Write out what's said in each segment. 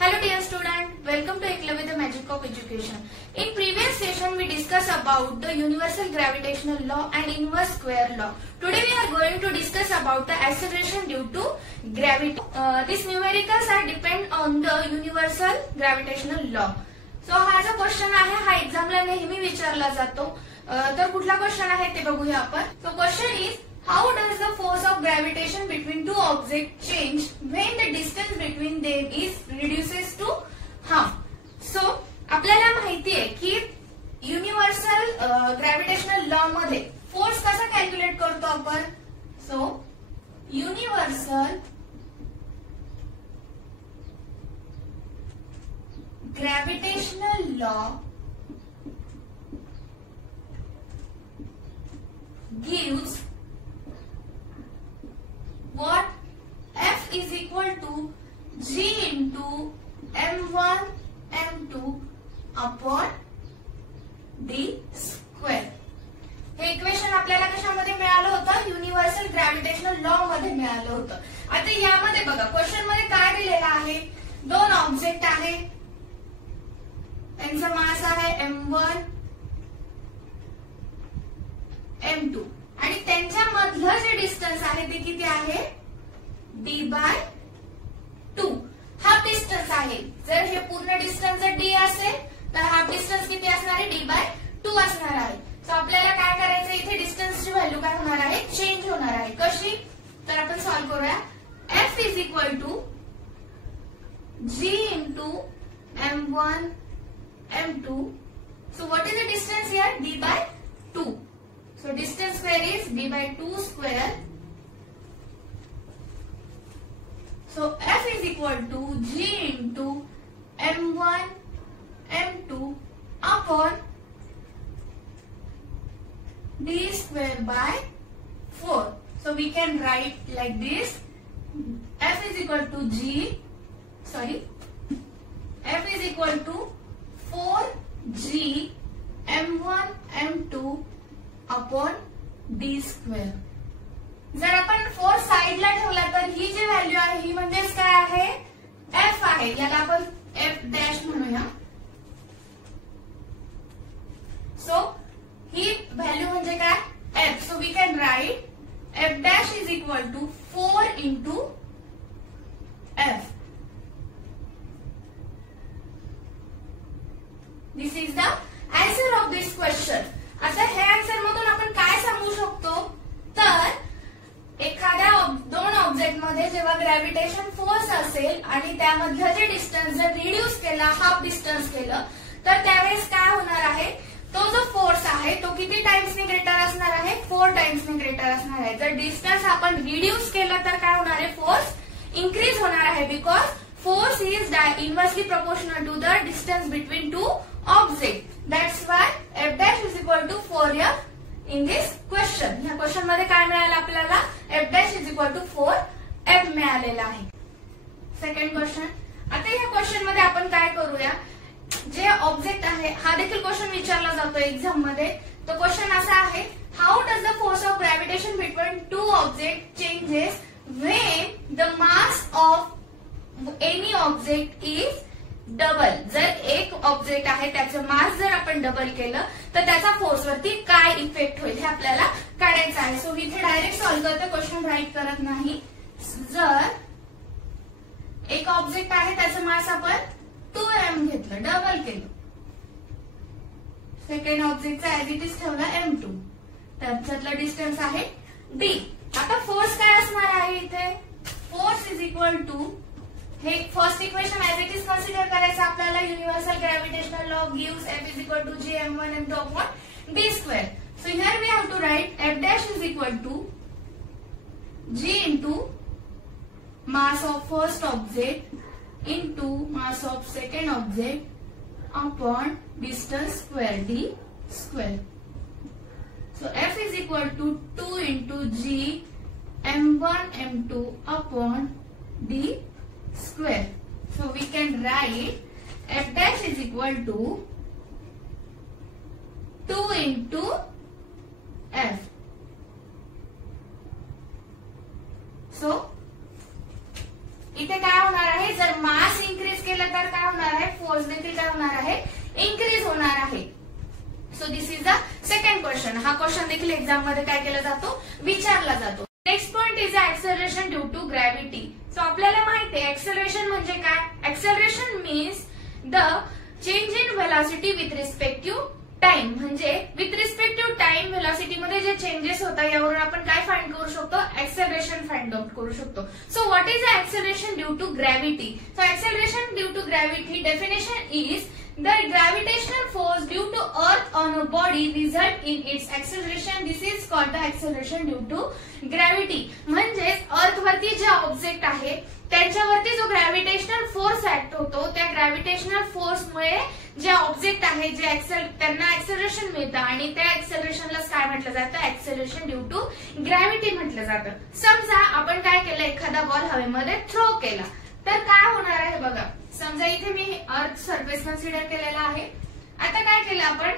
Hello dear student, welcome to Eklavya the Magic of Education. In previous session we discussed about the universal gravitational law and inverse square law. Today we are going to discuss about the acceleration due to gravity. These numericals are depend on the universal gravitational law. So हा जो question आहे हा एक्झामला नेहमी विचारला जातो. तर कुठला question आहे ते बघूया आपण. So question is, how does the force of gravitation between two objects change when the distance between them is reduces to half? So आपल्याला माहिती आहे की युनिव्हर्सल ग्रॅव्हिटेशनल लॉ मध्ये फोर्स कसा कॅल्क्युलेट करतो आपण. So universal gravitational law gives what F is equal to G into M1 M2 upon D square. हे equation आपल्याला कशामध्ये मिळालं होतं, युनिव्हर्सल ग्रॅव्हिटेशनल लॉ मध्ये मिळालं होतं. आता यामध्ये बघा क्वेश्चन मध्ये काय दिलेलं आहे, दोन ऑब्जेक्ट आहे, त्यांचा मास आहे M1 M2 आणि त्यांच्या मधलं जे डिस्टन्स आहे ते किती आहे, D/2. हाफ डिस्टन्स आहे. जर हे पूर्ण डिस्टन्स जर D असेल तर हाफ डिस्टन्स किती असणार आहे, D/2 असणार आहे. सो आपल्याला काय करायचं, इथे डिस्टन्सची व्हॅल्यू काय होणार आहे, चेंज होणार आहे. कशी, तर आपण सॉल्व्ह करूया. F is equal to G into M1 M2. So what is the distance here, D/2. So distance square is D/2 square. So F is equal to G into M1 M2 upon D square by 4. So we can write like this. F is equal to F is equal to 4G M1 M2 upon D square. जर आपण 4 साइडला ठेवला तर ही G value आहे ही म्हणजेच काय आहे, F आहे. याला आपण F डॅश म्हणूया. सो ही व्हॅल्यू म्हणजे काय, F. So we can write F dash is equal to 4 into F. This is the answer of this question. आता हे आन्सर मधून आपण काय सांगू शकतो, तर एखाद्या दोन ऑब्जेक्ट मध्ये जेव्हा ग्रॅव्हिटेशन फोर्स असेल आणि त्यामधलं जे डिस्टन्स जर रिड्यूस केला, हाफ डिस्टन्स केलं, तर त्यावेळेस काय होणार आहे, तो जो फोर्स आहे तो किती टाइम्सने ग्रेटर असणार आहे, 4 टाइम्सने ग्रेटर असणार आहे. जर डिस्टन्स आपण रिड्यूस केलं तर काय होणार आहे, फोर्स इन्क्रीज होणार आहे. Because force is inversely proportional to the distance between two object. That's why F dash is equal to 4F in this question. या क्वेश्चन मध्ये काय मिळालं आपल्याला, F dash is equal to 4F मिळालेला आहे. Second question. आता या question मध्ये आपण काय करूया, जे ऑब्जेक्ट आहे हा देखील क्वेश्चन विचारला जातो एक्झाम मध्ये. तो क्वेश्चन असा आहे, how does the force of gravitation between two object changes when the mass of any object is double. जर एक ऑब्जेक्ट आहे त्याचं मास जर आपण डबल केलं तर त्याचा फोर्स वरती काय इफेक्ट होईल हे आपल्याला काढायचं आहे. सो इथे डायरेक्ट सॉल्व्ह करतो, क्वेश्चन राईट करत नाही. जर एक ऑब्जेक्ट आहे त्याचं मास आपण 2m घेतलं, डबल केलं, सेकंड ऑब्जेक्टचा ऍज इट इज ठेवला M2, त्याच्यातलं डिस्टन्स आहे D. आता फोर्स काय असणार आहे इथे, फोर्स इज इक्वल टू, हे first equation as it is consider करायचं आपल्याला. Universal gravitational law gives F is equal to G M1 M2 upon D square. So here we have to write F dash is equal to G into mass of first object into mass of second object upon distance square D square. So F is equal to 2 into G M1 M2 upon D square. So we can write F dash is equal to 2 into F. So इथे काय होणार आहे, जर मास increase केलं तर हा question देखील exam मध्ये काय केला जातो, विचारला जातो. Next point is acceleration due to gravity. So आपल्याला माहिती आहे ऍक्सेलरेशन म्हणजे काय. Acceleration means the change in velocity with respect to time. म्हणजे with respect to time velocity मध्ये जे चेंजेस होतात यावरून आपण काय फाइंड करू शकतो, ऍक्सेलरेशन फाइंड आउट करू शकतो. So what is acceleration due to gravity. So acceleration due to gravity definition is the gravitational force due to earth on a body result in its acceleration. This is called the acceleration due to gravity. म्हणजे अर्थ वरती जे object आहे त्यांच्यावरती जो gravitational force act होतो त्या gravitational फोर्समुळे जे ऑब्जेक्ट आहे जे त्यांना ऍक्सेलरेशन मिळतं आणि त्या ऍक्सेलरेशनला काय म्हटलं जातं, ऍक्सेलरेशन ड्यू टू ग्रॅव्हिटी म्हटलं जातं. समजा आपण काय केलं, एखादा बॉल हवेमध्ये थ्रो केला तर काय होणार आहे बघा. समजा इथे मी अर्थ सरफेस कन्सिडर केलेला आहे. आता काय केलं आपण,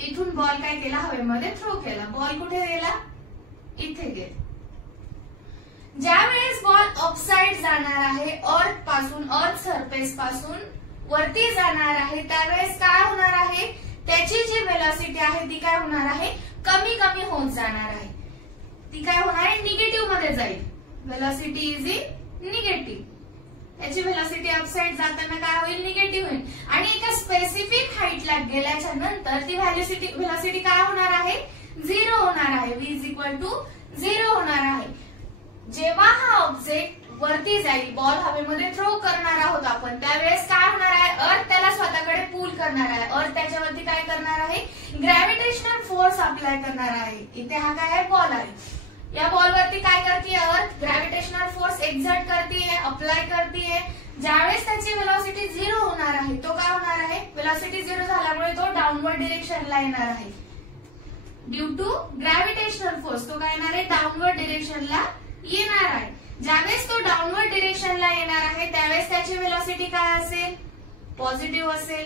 इथून बॉल काय केला, हवेमध्ये थ्रो केला. बॉल कुठे गेला, इथे गेला. ज्या वेळेस बॉल अपसाइड जाणार आहे अर्थ पासून, अर्थ सरफेस पासून वरती जाणार आहे त्यावेळेस काय होणार आहे, त्याची जी व्हेलॉसिटी आहे ती काय होणार आहे, कमी कमी होत जाणार आहे. ती काय होणार आहे, निगेटिव्ह मध्ये जाईल. Velocity is in negative. त्याची व्हेलॉसिटी अपसाइड जाताना काय होईल, निगेटिव्ह होईल. आणि एका स्पेसिफिक हाईटला गेल्याच्या नंतर ती व्हेलॉसिटी काय होणार आहे, 0 होणार आहे. v इज इक्वल टू 0 होणार आहे. जेव्हा हा ऑब्जेक्ट वरती जाईल, बॉल हवेमध्ये थ्रो करणार आहोत आपण, त्यावेळेस काय होणार आहे, अर्थ त्याला स्वतःकडे पूल करणार आहे. अर्थ त्याच्यावरती काय करणार आहे, ग्रॅव्हिटेशनल फोर्स अप्लाय करणार आहे. इथे हा काय आहे, बॉल आहे. या बॉल वरती काय करते अर्थ, ग्रॅव्हिटेशनल फोर्स एक्झर्ट करते, अप्लाय करते. ज्यावेळेस त्याची व्हेलॉसिटी 0 होणार आहे तो काय होणार आहे, व्हेलॉसिटी 0 झाल्यामुळे तो डाऊनवर्ड डिरेक्शनला येणार आहे. ड्यू टू ग्रॅव्हिटेशनल फोर्स तो काय येणार आहे, डाऊनवर्ड डिरेक्शनला येणार आहे. ज्यावेळेस तो डाऊनवर्ड डिरेक्शनला येणार आहे त्यावेळेस त्याची व्हेलॉसिटी काय असेल, पॉझिटिव्ह असेल.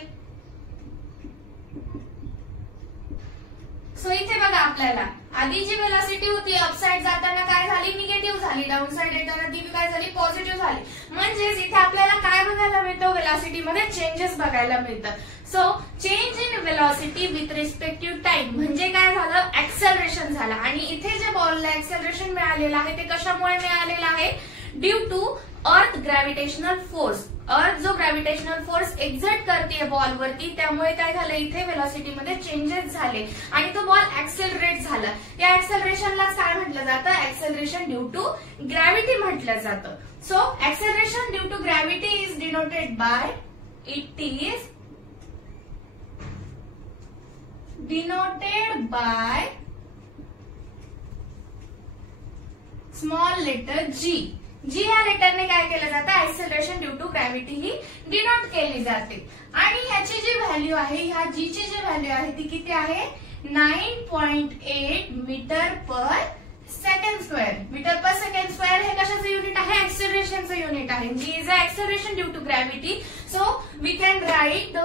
सो इथे बघा आपल्याला आधी जी व्हेलॉसिटी होती अपसाइड जाताना काय झाली, निगेटिव्ह झाली. डाऊन साइड येताना ती काय झाली, पॉझिटिव्ह झाली. म्हणजेच इथे आपल्याला काय बघायला मिळतं, व्हेलॉसिटी मध्ये चेंजेस बघायला मिळतात. So change in velocity with respect to time म्हणजे काय झालं, ऍक्सेलरेशन झालं. आणि इथे जे बॉलला ऍक्सेलरेशन मिळालेलं आहे ते कशामुळे मिळालेलं आहे, due to earth gravitational force. Earth जो ग्रॅव्हिटेशनल फोर्स एक्झर्ट करते बॉलवरती त्यामुळे काय झालं, इथे व्हेलॉसिटी मध्ये चेंजेस झाले आणि तो बॉल ऍक्सेलरेट झाला. या ऍक्सेलरेशनला काय म्हटलं जातं, ऍक्सेलरेशन ड्यू टू ग्रॅव्हिटी म्हटलं जातं. So acceleration due to gravity is denoted by, it is denoted by small letter G. G ह्या लेटरने काय केलं जातं, ऍक्सेलरेशन ड्यू टू ग्रॅव्हिटी ही डिनोट केली जाते. आणि ह्याची जी व्हॅल्यू आहे, ह्या जी ची जी व्हॅल्यू आहे ती किती आहे, 9.8 metre per second square. Metre per second square हे कशाचं युनिट आहे, ऍक्सेलरेशनचं युनिट आहे. G is a acceleration due to gravity. So we can write the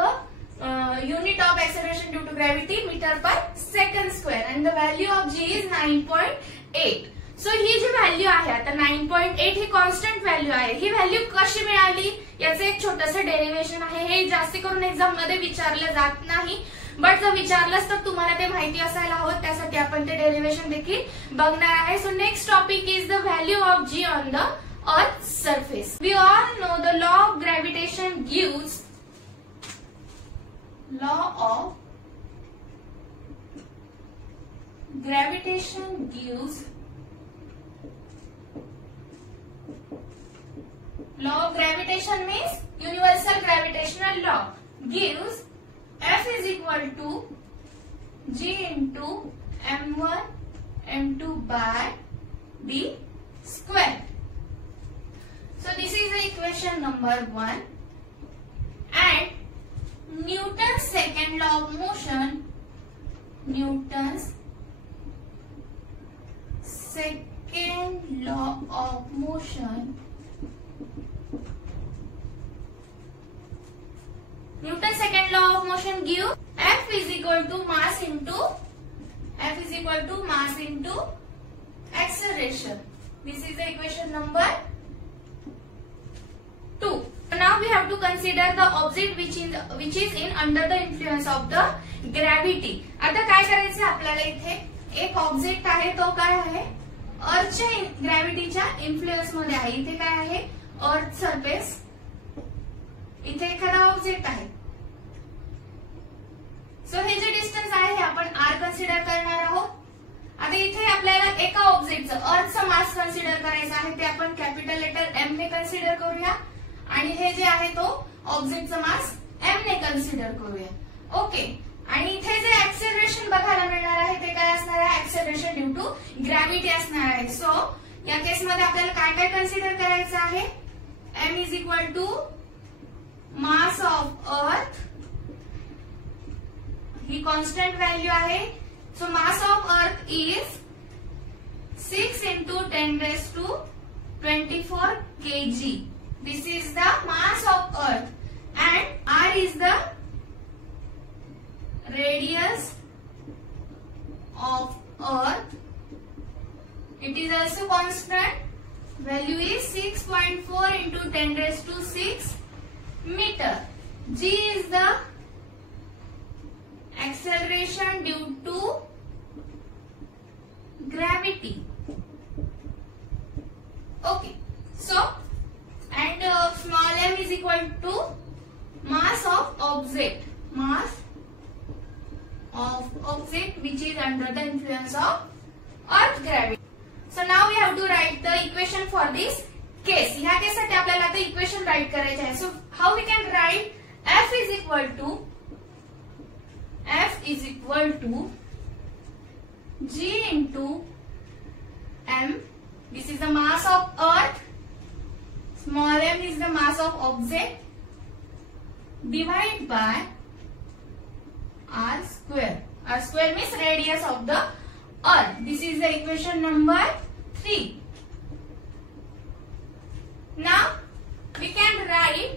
unit of acceleration due to gravity metre per second square and the value of G is 9.8. So ही G value आहे आता 9.8 ही constant value आहे. ही value कशी मिळाली याचं एक छोटंसं derivation आहे. हे जास्ती करून एक्झाम मध्ये विचारलं जात नाही, बट जर विचारलंच तर तुम्हाला ते माहिती असायला हवं. त्यासाठी आपण ते डेरिव्हेशन देखील बघणार आहे. So next topic is the value of G on the earth surface. We all know the law of gravitation gives law of gravitation gives law of gravitation means universal gravitational law gives F is equal to G into m1 m2 by d square. So this is the equation number 1 and Newton's second law of motion, Newton's second law of motion, Newton's second law of motion gives F is equal to mass into acceleration. This is the equation number 2. now we have to consider the object which is in under the influence of the gravity. आता काय करायचं आपल्याला इथे एक object आहे तो काय आहे अर्थच्या ग्रॅव्हिटीच्या इन्फ्लुएन्स मध्ये आहे. इथे काय आहे अर्थ सरफेस, इथे एखादा ऑब्जेक्ट आहे. सो हे जे डिस्टन्स आहे हे आपण आर कन्सिडर करणार आहोत. आता इथे आपल्याला एका ऑब्जेक्टचं अर्थचं मास कन्सिडर करायचं आहे ते आपण कॅपिटल लेटर एम ने कन्सिडर करूया आणि हे जे आहे तो ऑब्जेक्टचं मास एम ने कन्सिडर करूया. ओके. आणि इथे जे ऍक्सेलरेशन बघायला मिळणार आहे ते काय असणार आहे ऍक्सेलरेशन ड्यू टू ग्रॅव्हिटी असणार आहे. सो या केसमध्ये आपल्याला काय काय कन्सिडर करायचं आहे M is equal to mass of earth, ही कॉन्स्टंट व्हॅल्यू आहे. So mass of earth is 6 into 10 raised to 24 kg. This is the mass of earth and r is the radius of earth. It is also constant. Value is 6.4 into 10 raised to 6 meter. G is the acceleration due to gravity. Okay. So and small m is equal to mass of object. Mass of object which is under the influence of earth gravity. So now we have to write the equation for this case. ह्या केस साठी आपल्याला आता equation right करायचे आहे. So how we can write F is equal to G into M. This is the mass of earth. Small m is the mass of object. Divided by r square. R square means radius of the earth. This is the equation number 3. Now we can write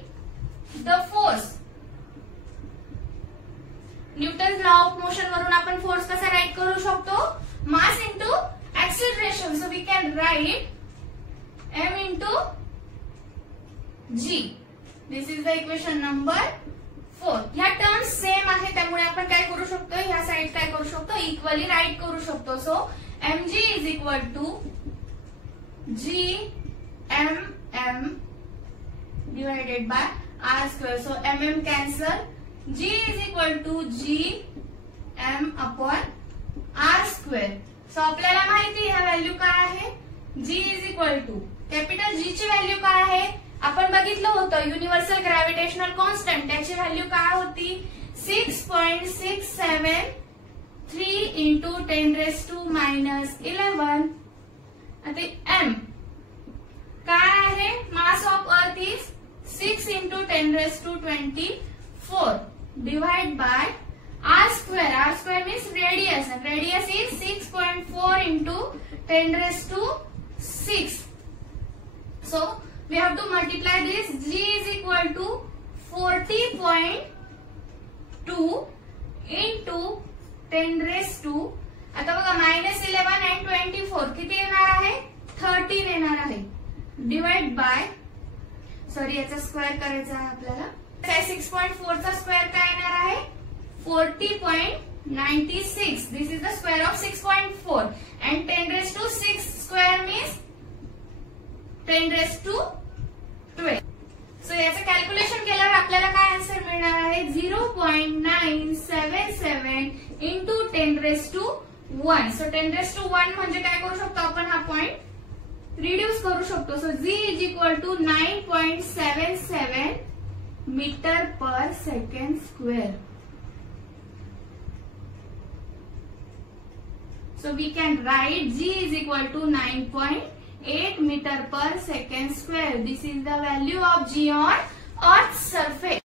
the force. Newton law of motion वरून आपण force कसा write करू शकतो mass into acceleration. So we can write M into G. This is the equation number 4. ह्या terms same आहे त्यामुळे आपण काय करू शकतो ह्या साइड काय करू शकतो इक्वली राइट करू शकतो. So M G is equal to G M M divided by R square. So M M cancel. G is equal to G M upon R square. So आपल्याला माहिती ह्या व्हॅल्यू काय आहे G is equal to capital G ची value काय आहे आपण बघितलं होतं युनिव्हर्सल ग्रॅव्हिटेशनल कॉन्स्टंट. त्याची व्हॅल्यू काय होती 6.673 into 10 raised to -11. आता M काय आहे मास of earth is 6 into 10 raised to 24 divide by r square. R square means radius and radius is 6.4 into 10 raised to 6. So we have to multiply this. G is equal to 40.2 into 10 raised to आता बघा -11 and 24 किती येणार आहे 13 येणार आहे. Divide by sorry याचा square करायचा आहे आपल्याला. 6.4 चा स्क्वेअर काय येणार आहे 40.96. This is the square of 6.4 and 10 raised to 6 square means 10 raised to 12. So याचं कॅल्क्युलेशन केल्यावर आपल्याला काय आन्सर मिळणार आहे 0.977 into 10 raised to 1. So 10 raised to 1 म्हणजे काय करू शकतो आपण हा पॉइंट रिड्यूस करू शकतो. So G is equal to 9.77 meter per second square. So we can write G is equal to 9.8 meter per second square. This is the value of G on Earth's surface.